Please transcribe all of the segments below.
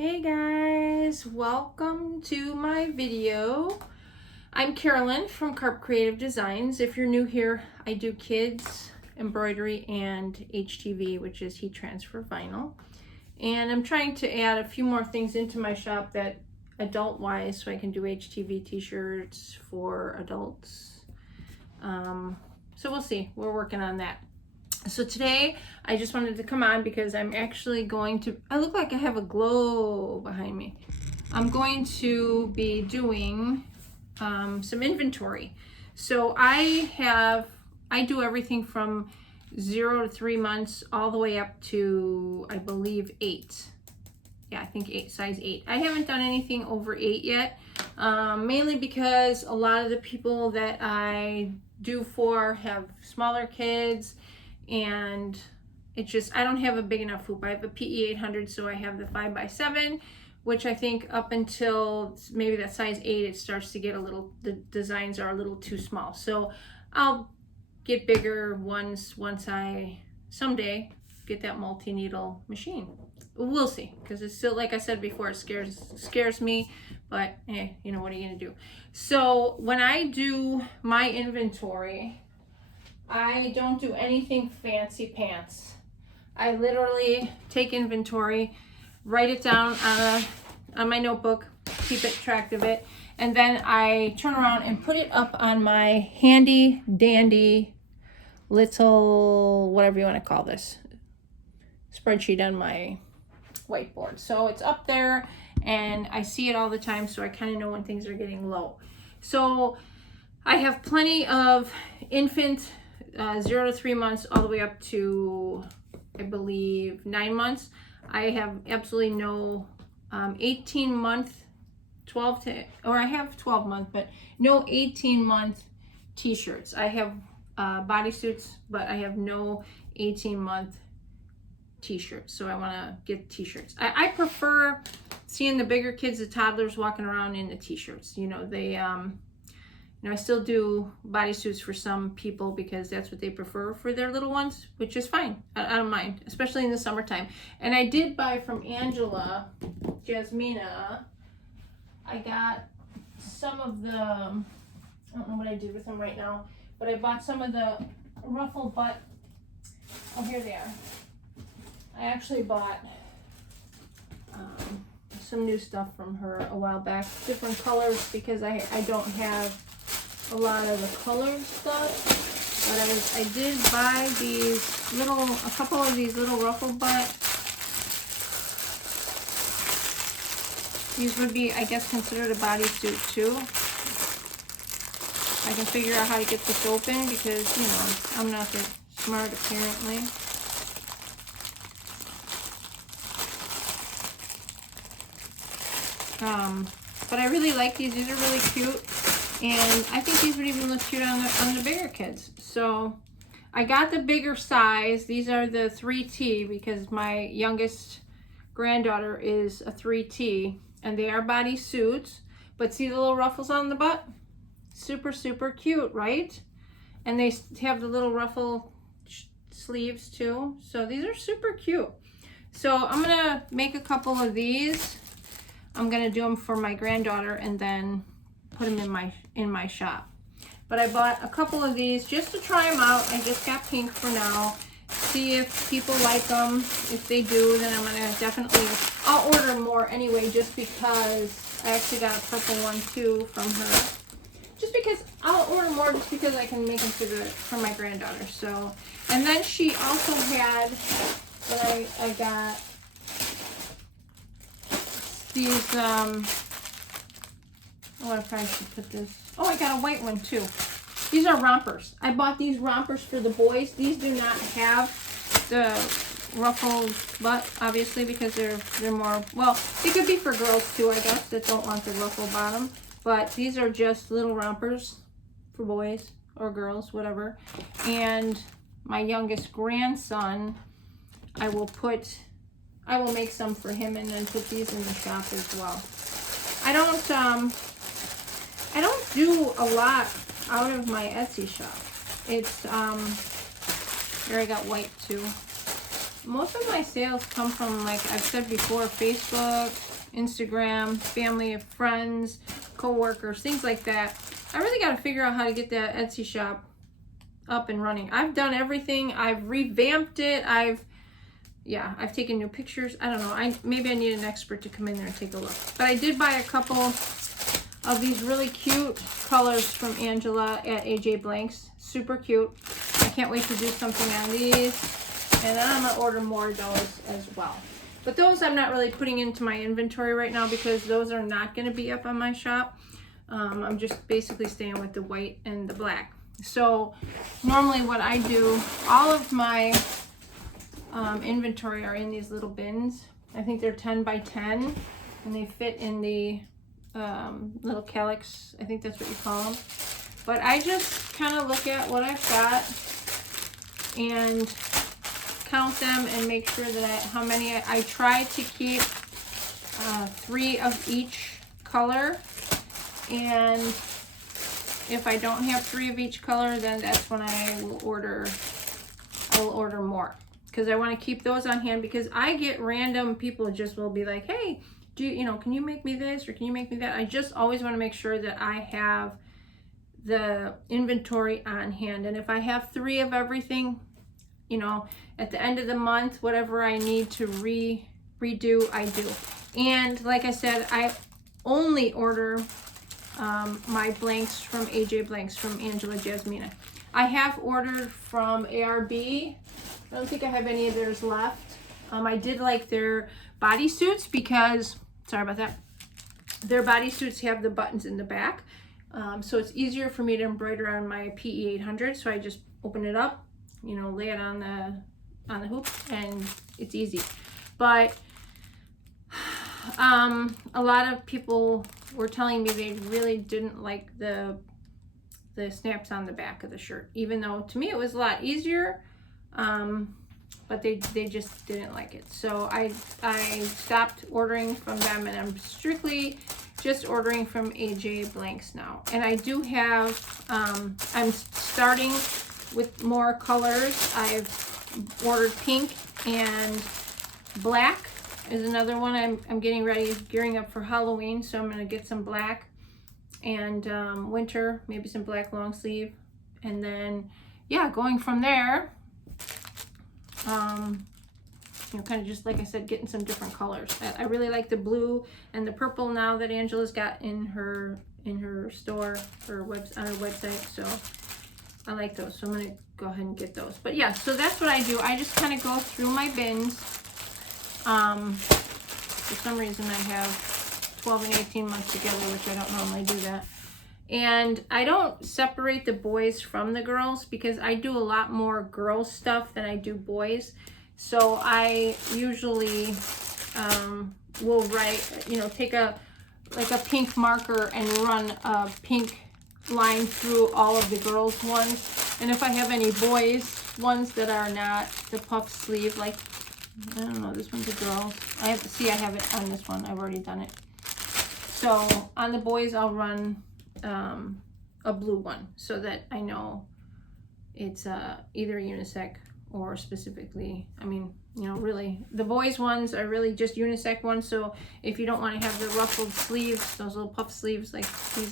Hey guys, welcome to my video. I'm Carolyn from Creative Designs. If you're new here, I do kids, embroidery, and HTV, which is heat transfer vinyl. And I'm trying to add a few more things into my shop that adult-wise, so I can do HTV t-shirts for adults. So we'll see, we're working on that. So today I just wanted to come on because I'm actually going to, I look like I have a glow behind me. I'm going to be doing some inventory. So I do everything from 0 to 3 months all the way up to, I believe, 8. Yeah, I think 8, size 8. I haven't done anything over 8 yet, mainly because a lot of the people that I do for have smaller kids, and it's just, I don't have a big enough hoop. I have a PE 800, so I have the 5x7, which I think up until maybe that size 8, it starts to get a little, the designs are a little too small. So I'll get bigger once I someday get that multi-needle machine. We'll see, because it's still, like I said before, it scares me, but you know, what are you gonna do? So when I do my inventory, I don't do anything fancy pants. I literally take inventory, write it down on my notebook, keep it track of it, and then I turn around and put it up on my handy dandy little, whatever you want to call this, spreadsheet on my whiteboard. So it's up there and I see it all the time, so I kind of know when things are getting low. So I have plenty of infant 0 to 3 months all the way up to, I believe, 9 months. I have absolutely no 18 month, 12 to, or I have 12 month, but no 18 month t-shirts. I have bodysuits, but I have no 18 month t-shirts. So I want to get t-shirts. I prefer seeing the bigger kids, the toddlers, walking around in the t-shirts. You know, they you know, I still do bodysuits for some people because that's what they prefer for their little ones, which is fine. I don't mind, especially in the summertime. And I did buy from Angela, Jasmina, I got some of the, I don't know what I did with them right now, but I bought some of the ruffle butt, oh, here they are. I actually bought some new stuff from her a while back, different colors, because I don't have a lot of the colored stuff, but I did buy these little, a couple of these little ruffle butt. These would be, I guess, considered a bodysuit too. I can figure out how to get this open because, you know, I'm not that smart apparently. But I really like these. These are really cute. And I think these would even look cute on the bigger kids. So I got the bigger size. These are the 3T because my youngest granddaughter is a 3T. And they are body suits. But see the little ruffles on the butt? Super, super cute, right? And they have the little ruffle sleeves too. So these are super cute. So I'm going to make a couple of these. I'm going to do them for my granddaughter and then put them in my shop. But I bought a couple of these just to try them out. I just got pink for now. See if people like them. If they do, then I'm gonna definitely, I'll order more anyway, just because I actually got a purple one too from her. Just because I'll order more, just because I can make them for my granddaughter. So, and then she also had what I got these oh, I probably should put this. Oh, I got a white one too. These are rompers. I bought these rompers for the boys. These do not have the ruffled butt, obviously, because they're more, well, they could be for girls too, I guess, that don't want the ruffled bottom. But these are just little rompers for boys or girls, whatever. And my youngest grandson, I will make some for him and then put these in the shop as well. I don't do a lot out of my Etsy shop. It's, here I got white too. most of my sales come from, like I've said before, Facebook, Instagram, family, friends, co-workers, things like that. I really got to figure out how to get that Etsy shop up and running. I've done everything. I've revamped it. I've taken new pictures. I don't know. Maybe I need an expert to come in there and take a look. But I did buy a couple of these really cute colors from Angela at AJ Blanks. Super cute. I can't wait to do something on these. And then I'm going to order more of those as well. But those I'm not really putting into my inventory right now because those are not going to be up on my shop. I'm just basically staying with the white and the black. So normally what I do, all of my inventory are in these little bins. I think they're 10 by 10 and they fit in the little calyx. I think that's what you call them. But I just kind of look at what I've got and count them and make sure that how many I try to keep 3 of each color, and if I don't have 3 of each color, then that's when I will order more, because I want to keep those on hand, because I get random people just will be like, hey, can you make me this, or can you make me that? I just always want to make sure that I have the inventory on hand, and if I have 3 of everything, at the end of the month, whatever I need to redo, I do. And like I said, I only order my blanks from AJ Blanks, from Angela Jasmina. I have ordered from ARB. I don't think I have any of theirs left. I did like their bodysuits because, sorry about that, their bodysuits have the buttons in the back. So it's easier for me to embroider on my PE800. So I just open it up, lay it on the hoop, and it's easy. But a lot of people were telling me they really didn't like the snaps on the back of the shirt, even though to me it was a lot easier, but they just didn't like it. So I stopped ordering from them, and I'm strictly just ordering from AJ Blanks now. And I do have, I'm starting with more colors. I've ordered pink, and black is another one. I'm getting ready, gearing up for Halloween, so I'm going to get some black, and winter, maybe some black long sleeve, and then going from there, kind of just like I said, getting some different colors. I really like the blue and the purple now that Angela's got in her store, or on her website, so I like those. So I'm gonna go ahead and get those. But yeah, so that's what I do. I just kind of go through my bins. For some reason I have 12 and 18 months together, which I don't normally do that. And I don't separate the boys from the girls, because I do a lot more girls stuff than I do boys. So I usually will write, take a pink marker and run a pink line through all of the girls ones. And if I have any boys ones that are not the puff sleeve, like, I don't know, this one's a girl. I have it on this one. I've already done it. So on the boys, I'll run a blue one, so that I know it's either unisex or specifically, really the boys ones are really just unisex ones. So if you don't want to have the ruffled sleeves, those little puff sleeves like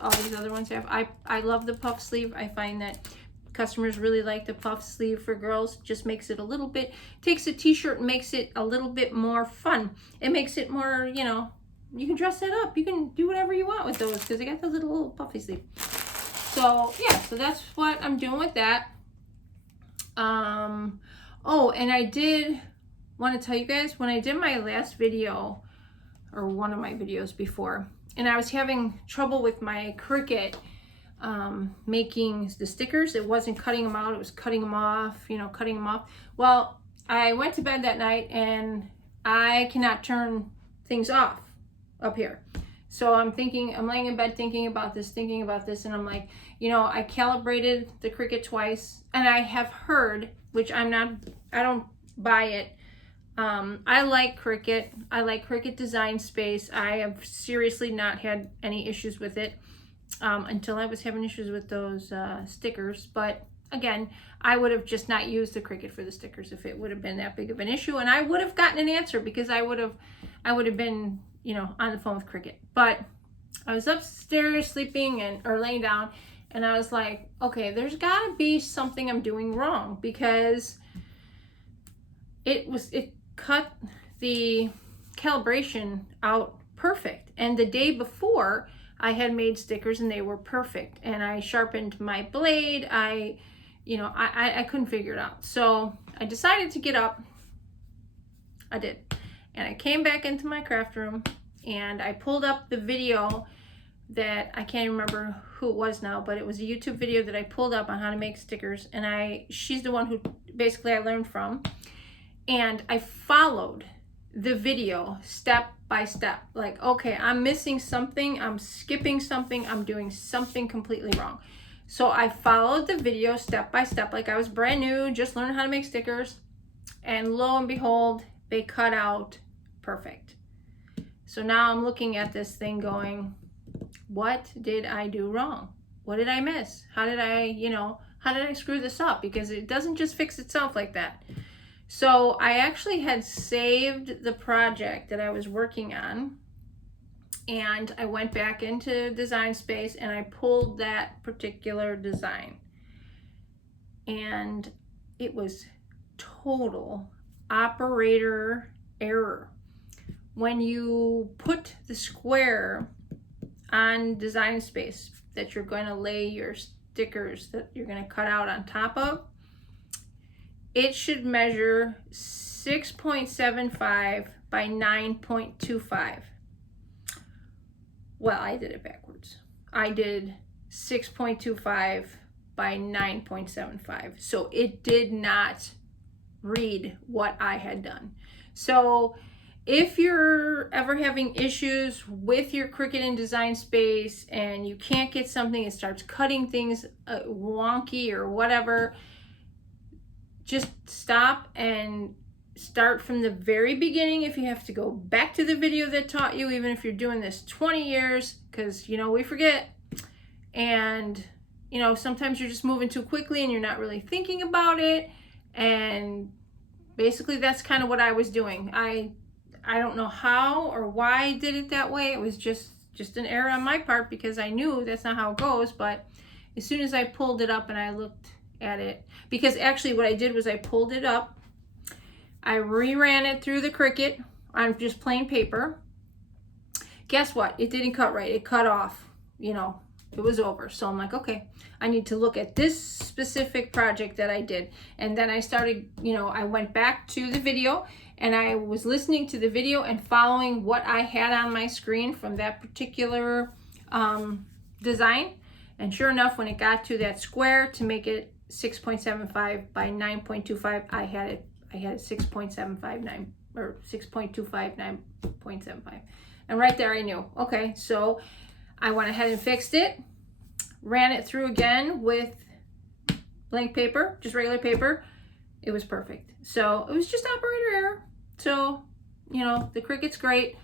all these other ones have, I love the puff sleeve. I find that customers really like the puff sleeve for girls. Just makes it a little bit, takes a t-shirt and makes it a little bit more fun. It makes it more, you can dress it up. You can do whatever you want with those, because they got those little puffy sleeve. So yeah, so that's what I'm doing with that. Oh, and I did want to tell you guys, when I did my last video, or one of my videos before, and I was having trouble with my Cricut making the stickers. It wasn't cutting them out, it was cutting them off, cutting them off. Well, I went to bed that night and I cannot turn things off up here. So I'm laying in bed thinking about this, and I'm like, I calibrated the Cricut twice, and I have heard, which I don't buy it. I like Cricut. I like Cricut Design Space. I have seriously not had any issues with it until I was having issues with those stickers. But again, I would have just not used the Cricut for the stickers if it would have been that big of an issue, and I would have gotten an answer because I would have been, you know, on the phone with Cricut. But I was upstairs sleeping or laying down, and I was like, okay, there's got to be something I'm doing wrong, because it cut the calibration out perfect. And the day before, I had made stickers and they were perfect, and I sharpened my blade. I couldn't figure it out. So I decided to get up. I did. And I came back into my craft room and I pulled up the video that I can't remember who it was now, but it was a YouTube video that I pulled up on how to make stickers. And she's the one who basically I learned from. And I followed the video step by step. Like, okay, I'm missing something, I'm skipping something, I'm doing something completely wrong. So I followed the video step by step, like I was brand new, just learning how to make stickers. And lo and behold, they cut out perfect. So now I'm looking at this thing going, what did I do wrong? What did I miss? How did I screw this up? Because it doesn't just fix itself like that. So I actually had saved the project that I was working on, and I went back into Design Space and I pulled that particular design, and it was total operator error. When you put the square on Design Space that you're going to lay your stickers that you're going to cut out on top of, it should measure 6.75 by 9.25. Well, I did it backwards. I did 6.25 by 9.75. So it did not read what I had done. So if you're ever having issues with your Cricut in Design Space and you can't get something, it starts cutting things wonky or whatever, just stop and start from the very beginning. If you have to go back to the video that taught you, even if you're doing this 20 years, because, you know, we forget. And, you know, sometimes you're just moving too quickly and you're not really thinking about it. And basically that's kind of what I was doing. I don't know how or why I did it that way. It was just an error on my part, because I knew that's not how it goes. But as soon as I pulled it up and I looked at it, because actually what I did was I pulled it up, I reran it through the Cricut on just plain paper. Guess what? It didn't cut right. It cut off, you know, it was over. So I'm like, okay, I need to look at this specific project that I did. And then I started, you know, I went back to the video and I was listening to the video and following what I had on my screen from that particular design. And sure enough, when it got to that square to make it 6.75 by 9.25, I had it 6.759 or 6.25 9.75, and right there I knew, okay. So I went ahead and fixed it, ran it through again with blank paper, just regular paper. It was perfect. So it was just operator error. So, you know, the Cricut's great.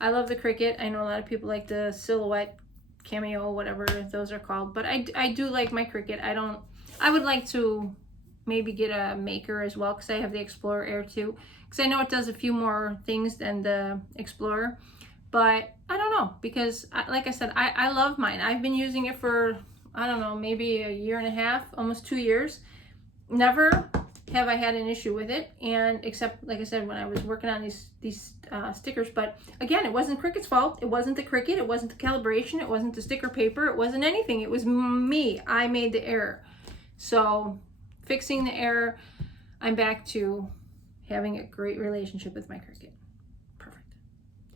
I love the Cricut. I know a lot of people like the Silhouette, Cameo, whatever those are called, but I do like my Cricut. I would like to maybe get a Maker as well, because I have the Explorer Air too, because I know it does a few more things than the Explorer. But I don't know, because like I said, I love mine. I've been using it for, I don't know, maybe a year and a half, almost 2 years. Never have I had an issue with it, and except, like I said, when I was working on these stickers. But again, it wasn't Cricut's fault. It wasn't the Cricut. It wasn't the calibration. It wasn't the sticker paper. It wasn't anything. It was me. I made the error. So fixing the error, I'm back to having a great relationship with my Cricut. Perfect.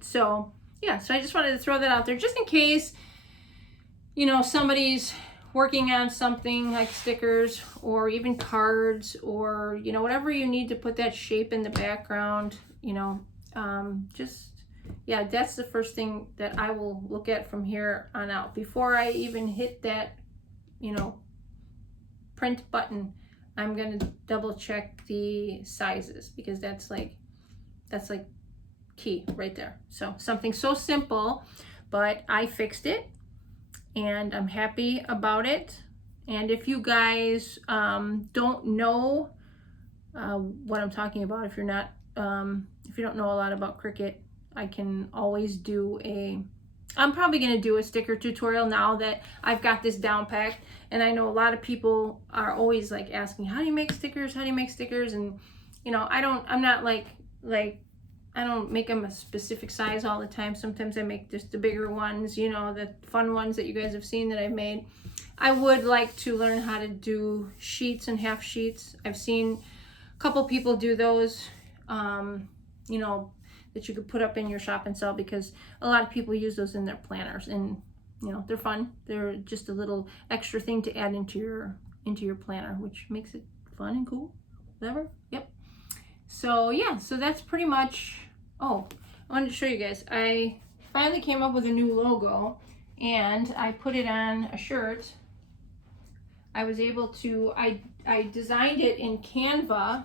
So yeah, so I just wanted to throw that out there just in case, you know, somebody's working on something like stickers or even cards, or, you know, whatever you need to put that shape in the background, you know, yeah, that's the first thing that I will look at from here on out. Before I even hit that, you know, print button, I'm going to double check the sizes, because that's like key right there. So something so simple, but I fixed it and I'm happy about it. And if you guys don't know what I'm talking about, if you're not, if you don't know a lot about Cricut, I can always do I'm probably going to do a sticker tutorial now that I've got this down packed. And I know a lot of people are always like asking, how do you make stickers? How do you make stickers? And you know, I'm not like I don't make them a specific size all the time. Sometimes I make just the bigger ones, you know, the fun ones that you guys have seen that I've made. I would like to learn how to do sheets and half sheets. I've seen a couple people do those, you know, that you could put up in your shop and sell, because a lot of people use those in their planners, and you know, they're fun. They're just a little extra thing to add into your planner, which makes it fun and cool, whatever. Yep. So yeah, so that's pretty much. Oh, I wanted to show you guys. I finally came up with a new logo, and I put it on a shirt. I was able to, I designed it in Canva,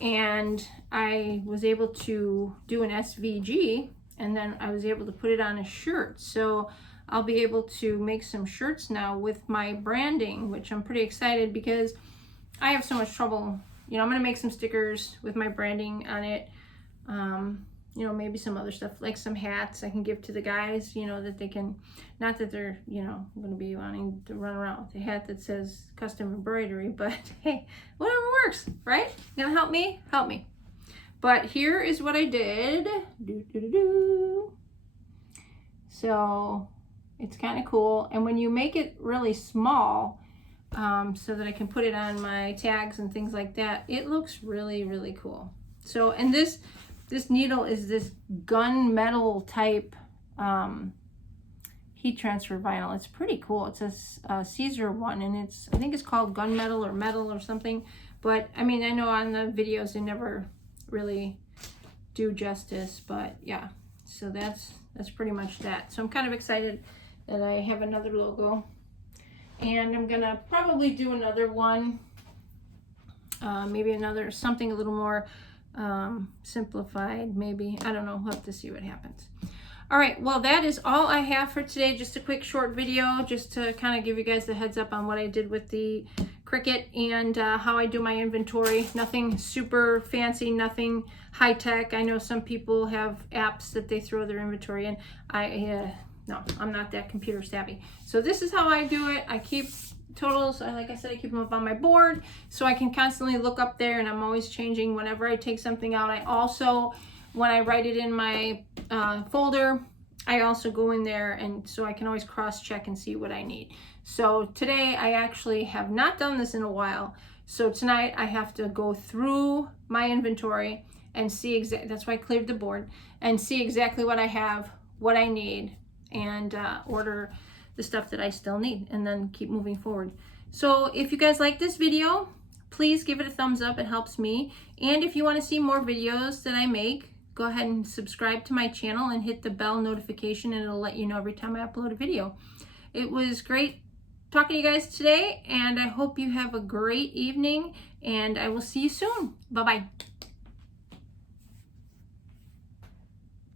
and I was able to do an SVG, and then I was able to put it on a shirt. So I'll be able to make some shirts now with my branding, which I'm pretty excited because I have so much trouble. You know, I'm gonna make some stickers with my branding on it. You know, maybe some other stuff, like some hats I can give to the guys, you know, that they can, not that they're, you know, gonna be wanting to run around with a hat that says custom embroidery, but hey, whatever works, right? Gonna help me? Help me. But here is what I did. So it's kind of cool. And when you make it really small, so that I can put it on my tags and things like that, it looks really, really cool. So, and this needle is this gunmetal type heat transfer vinyl. It's pretty cool. It's a Caesar one, and I think it's called gunmetal or metal or something. But I mean, I know on the videos they never really do justice, but yeah. So that's pretty much that. So I'm kind of excited that I have another logo. And I'm gonna probably do another one, maybe another something a little more simplified, maybe. I don't know, we'll have to see what happens. All right, well, that is all I have for today. Just a quick short video, just to kind of give you guys the heads up on what I did with the Cricut and how I do my inventory. Nothing super fancy, nothing high tech. I know some people have apps that they throw their inventory in. No, I'm not that computer savvy. So this is how I do it. I keep totals, like I said, I keep them up on my board so I can constantly look up there, and I'm always changing whenever I take something out. I also, when I write it in my folder, I also go in there, and so I can always cross-check and see what I need. So today I actually have not done this in a while. So tonight I have to go through my inventory and see that's why I cleared the board, and see exactly what I have, what I need, and order the stuff that I still need, and then keep moving forward. So if you guys like this video, please give it a thumbs up. It helps me. And if you want to see more videos that I make, go ahead and subscribe to my channel and hit the bell notification, and it'll let you know every time I upload a video. It was great talking to you guys today, and I hope you have a great evening, and I will see you soon. Bye-bye.